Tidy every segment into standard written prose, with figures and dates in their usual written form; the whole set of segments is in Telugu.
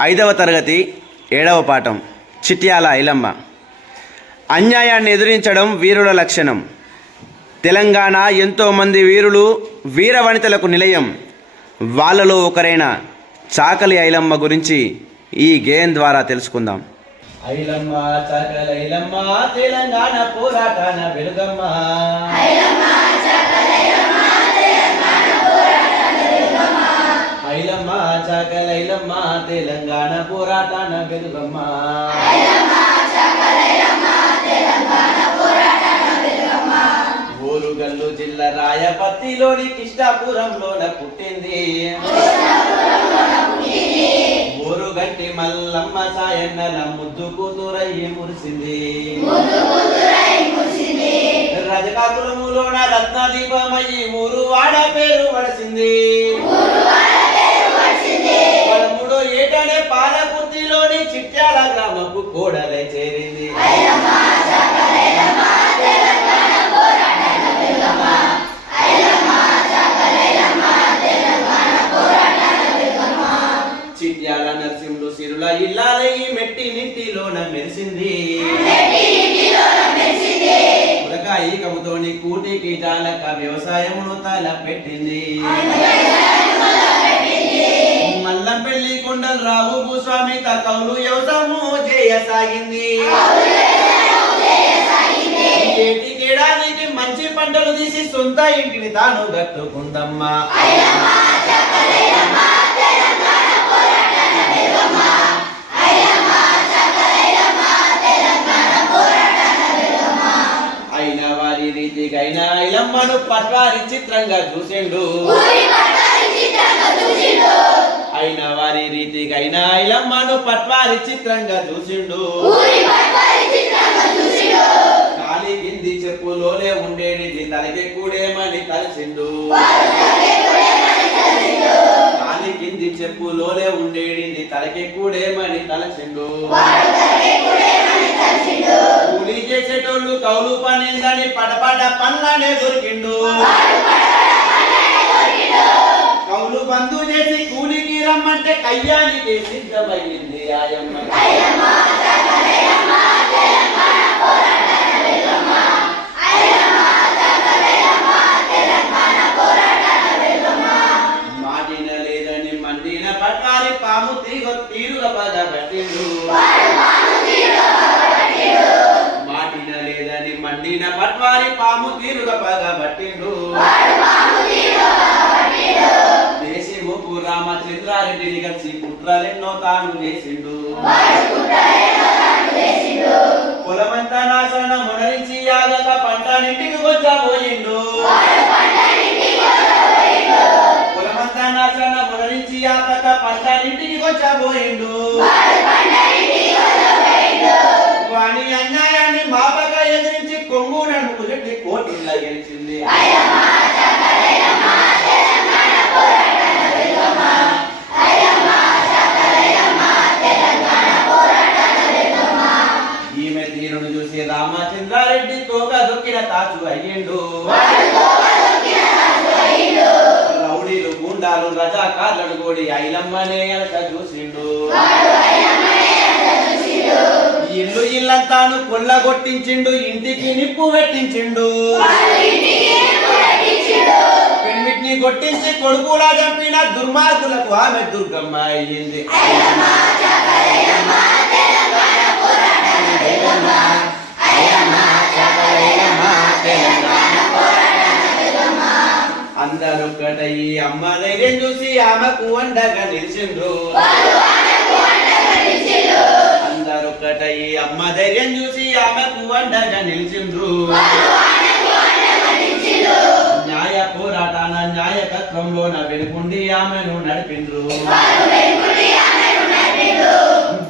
5వ తరగతి 7వ పాఠం చిట్యాల ఐలమ్మ. అన్యాయాన్ని ఎదిరించడం వీరుల లక్షణం. తెలంగాణ ఎంతోమంది వీరులు వీరవనితలకు నిలయం. వాళ్ళలో ఒకరైన చాకలి ఐలమ్మ గురించి ఈ గేయం ద్వారా తెలుసుకుందాం. ఐలమ్మ చాకలి ఐలమ్మ తెలంగాణ పోరాటాన వెలుగమ్మ. ఐలమ్మ చాకలి ఐలమ్మ తెలంగాణ పోరాటాన వెలుగమ్మ. ఓరుగల్లు జిల్లా రాయపర్తిలోని కిష్టాపురంలోన పుట్టింది. ఓరుగంటి మల్లమ్మ సాయన్నల ముద్దు కూతురయ్యి మురిసింది. రజకాకులములోన రత్నదీపమయ్యి ఊరు వాడ పేరు వడిసింది. 13వ ఏటనే పాలకుర్తిలోని చిట్యాల గ్రామపు కోడలై చేరింది. చిట్యాల నరసింహులు సిరుల ఇల్లాలయ్యి మెట్టి నింటిలోన మెరిసింది. ఉలకాయి కముతోని కూటి కీటాలక వ్యవసాయమును తల పెట్టింది. మల్లంపల్లి కొండలు రావు భూస్వామి కౌలు వ్యవసాయము చేయసాగింది. ఏటికేడానికి మంచి పంటలు తీసి సొంత ఇంటిని తాను కట్టుకుందమ్మా. అయిన వారి రీతికైనా ఐలమ్మను పట్వారి చిత్రంగా చూసిండు. అయిన వారి రీతికైనా ఐలమ్మను పట్వారి చిత్రంగా చూసిండు. కాలి కింది చెప్పులోనే ఉండేది తలకి కూడేమని తలచిండు. కాలి కింది చెప్పులోనే ఉండేది తలకి కూడేమని తలచిండు. కూలి చేసేటోళ్ళు కౌలు పనిందని పడపడ పనులనే దొరికిండు. కౌలు బంధు చేసి కూలికి రమ్మంటే కయ్యానికి సిద్ధమైంది ఆయమ్మ. మాటిన లేదని మండిన పట్టాలి పాము తీరుగా పగబట్టిండు. మాటిన లేదని మండిన పట్వారి పాము తీరుగా పగబట్టిండు. దేశముకు రామచంద్రారెడ్డిని కలిసి కుట్రలెన్నో తాను చేసిండు. పొలమంతా నాశనం మునరించి ఆగక పంట నింటికి వచ్చాబోయిండు. పొలమంతా నాశనం మునరించి ఆగక పంట నింటికి వచ్చాబోయిండు. వాణి అన్యాయాన్ని మాపక ఎదిరించి కొంగునను కుజెట్టి కోటిల్లా గెలిచింది. ఈమె తీరును చూసి రామచంద్రారెడ్డి తోక దొక్కిన తాచు అయ్యిండు. రౌడీలు గుండాలు రజాకార్లను కూడి ఐలమ్మనే అలక చూసిండు. ఇల్లు ఇల్లంతాను కొల్లగొట్టించిండు. ఇంటికి నిప్పు పెట్టించిండు. పెన్మిటిని కొట్టించి కొడుకులా చంపిన దుర్మార్గులకు ఆమె దుర్గమ్మ అయ్యింది. అందరొక్కటయ్యి అమ్మ ధైర్యం చూసి ఆమెకు అండగా నిలిచిండ్రు. అందరొక్కటయ్యి అమ్మ ధైర్యం చూసి ఆమెకు అండగా నిలిచిండ్రు. న్యాయ పోరాటాన న్యాయకత్వంలోన వెనుకుండి ఆమెను నడిపిండ్రు.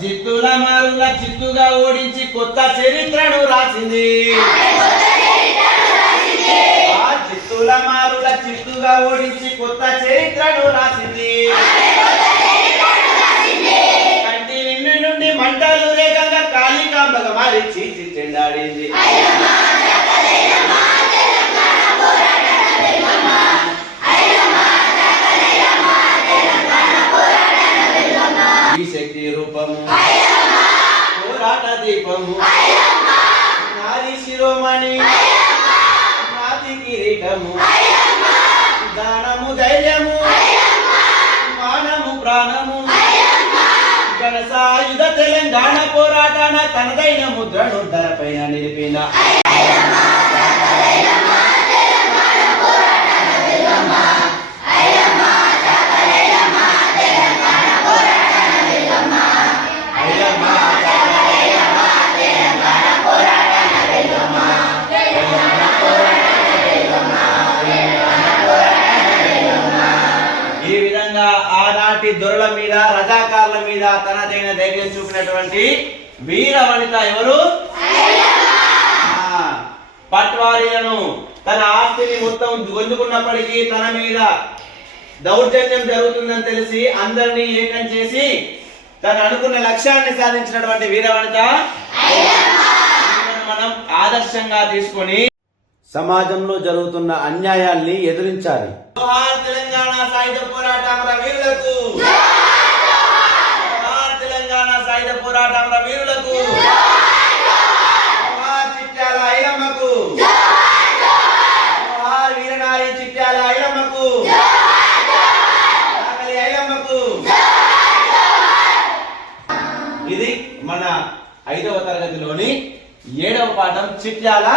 జిత్తుల మారుల చిత్తుగా ఓడించి కొత్త చరిత్రను రాసింది. ఆ జిత్తుల మారుల చిత్తుగా ఓడించి కొత్త చరిత్రను రాసింది. కంటి నిండి నుండి మంటలు రేగంగా కాళికాంబగా మారి చీచి చెండాడింది. ఈ శక్తి దీపము నాది శిరోమణి నాది కిరీటము దానము ధైర్యము మానము ప్రాణము సాయుధ తెలంగాణ పోరాటాన తనదైన ముద్రను ధరపైన నిలిపిన ఈ విధంగా ఆనాటి దొరల మీద రజాకారుల మీద తనదైన ధైర్యం చూపినటువంటి వీర వనిత ఎవరు? పట్వారీలను తన ఆస్తిని మొత్తం గొంజుకున్నప్పటికీ తన మీద దౌర్జన్యం జరుగుతుందని తెలిసి అందరినీ ఏకం చేసి తను అనుకున్న లక్ష్యాన్ని సాధించినటువంటి వీర వనిత మనం ఆదర్శంగా తీసుకొని సమాజంలో జరుగుతున్న అన్యాయాల్ని ఎదిరించాలి. జోహార్ తెలంగాణ సాయుధ పోరాట అమరవీరులకు, జోహార్ తెలంగాణ సాయుధ పోరాట అమరవీరులకు, జోహార్ చిట్యాల ఐలమ్మకు, జోహార్ వీరనారి చిట్యాల ఐలమ్మకు, నాగలి ఐలమ్మకు. ఇది మన 5వ తరగతిలోని 7వ పాఠం చిట్యాల